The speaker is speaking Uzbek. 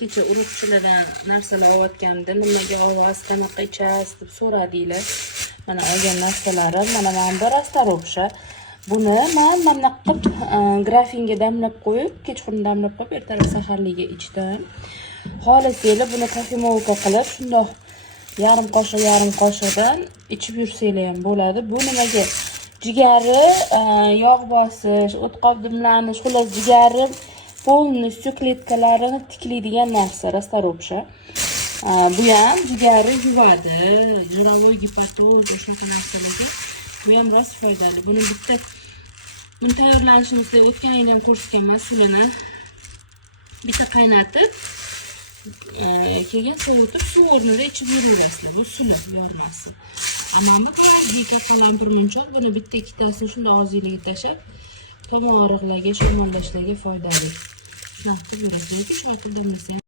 kecha urug'chilardan narsalar olayotganda nimaga olasiz, qanaqa ichasiz deb so'radinglar. Mana olgan narsalarim, mana bu rastaropsha. Buni men mana qilib grafinga damlab qo'yib, kechqurun damlab qo'yib, ertalab saharligiga ichdim. Xohlasanglar buni kofemovka qilib, shundoq yarim qoshiqdan ichib yursanglar ham bo'ladi. Bu nimaga? Jigari, yog' bosish, o'tqoq dimlanish, xullas jigari polностью kletkalarini tiklaydigan narsa rastaropsha. Bu ham jigari yuvadi, jirovoy gepatol o'shaqa narsalarga bu ham rost foydali. Buni buni tayyorlanishimizda o'tgan yil ham ko'rsatganman suvini. Bitta qaynatib, keyin sovutib, suv o'rnida ichib yuraverasizlar. Bu suli yormasi. Mana bu qog'ozga kattalan birmunchoq, buni bitta ikkitasini shunday og'zingizga tashab, tomoq og'riqlarga, sho'rmonlashlarga foydali. Shunaqa qilib yurasiz, lekin shu vaqtda bilmasang